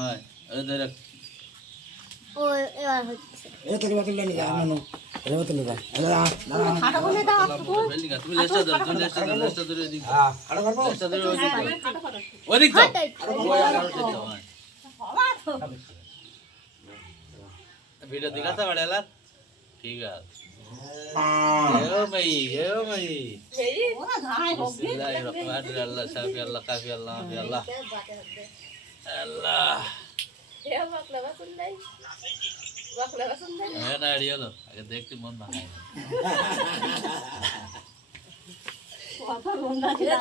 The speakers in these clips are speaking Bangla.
হয় ওই ধরে ও এবার হচ্ছে এ তোর বাতিল নি যা নানু এ বাতিল যা হাঁটা বলে দাও বিল্ডিং তুমি লেস্টা ধরে তুমি লেস্টা ধরে এদিক হ্যাঁ আড়া করব লেস্টা ধরে ওদিক যাও ওই আর ওদিক যাও ভিডিও দিখাতে পারেলা ঠিক আছে এও ভাই ওরা ধাই হোক বিসমিল্লাহির রহমানির রহিম আল্লাহ সাফি আল্লাহ কাফি আল্লাহ মাফি আল্লাহ আল্লাহ না এড়িয়ে হলো আগে দেখতে মন ভাঙায়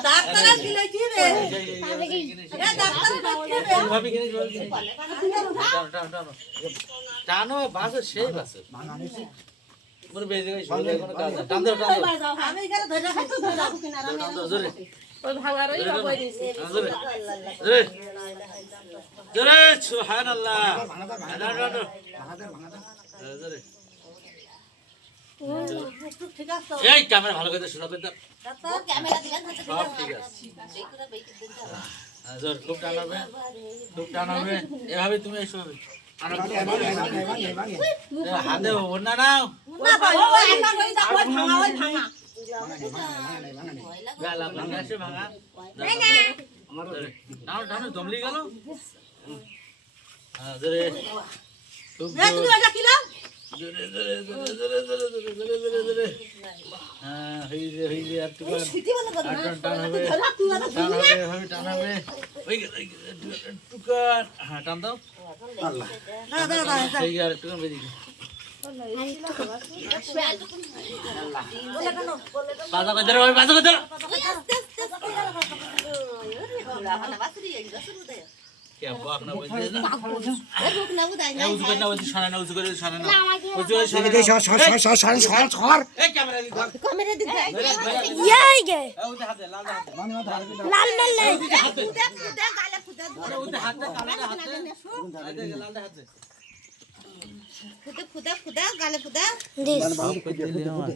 ডাক্তার দিলে কি রে ভাবি কিনে টানো বাসে সেই বাসে মোর বেজে গেছে কোনো কাজ না টান দাও আমি এখানে ধরে রাখি ধরে রাখো কিনা টান দাও জোরে ওই ভাগারই বাবই দিছে জোরে জোরে জোরে সুবহানাল্লাহ জোরে ঠিক আছে এই ক্যামেরা ভালো করে শোনাবে তো ডাক্তার ক্যামেরা দিলে সব ঠিক আছে জোর খুব টানাবে এভাবে তুমি এসো হাতে ওনা নাও না ভাই ও একটা লই দাও ওই ভাঙা গালা ভাঙাছে ভাঙা নাও নাও জমলি গেল হ্যাঁ জোরে খুব এ তুমি ওটা কি নাও জোরে জোরে জোরে জোরে জোরে জোরে জোরে জোরে হ্যাঁ হইছে আর তুই সিটি বন্ধ কর না টান হবে ধরা তুই ওটা টান হবে টান হবে ওই টুকার হ্যাঁ টান দাও না দাও দাও সেই আর টুকার বেরিয়ে বাজা করে ধরো বাজা করে ধরো কে বাপ না বলতে না এ উজু করে না উজু সারা না উজু করে সারা না উজু করে সারা দে সর এই ক্যামেরা দি ধর ক্যামেরা দিতে ইয়া এই গে এ উজু হাতে লাল হাতে লাল লাল লাল হাতে দে গালে ফুটা আরে উজু হাতে কালো হাতে লাল হাতে ফুটা ফুটা ফুটা গালে ফুটা দিস সব কই দিলি আমার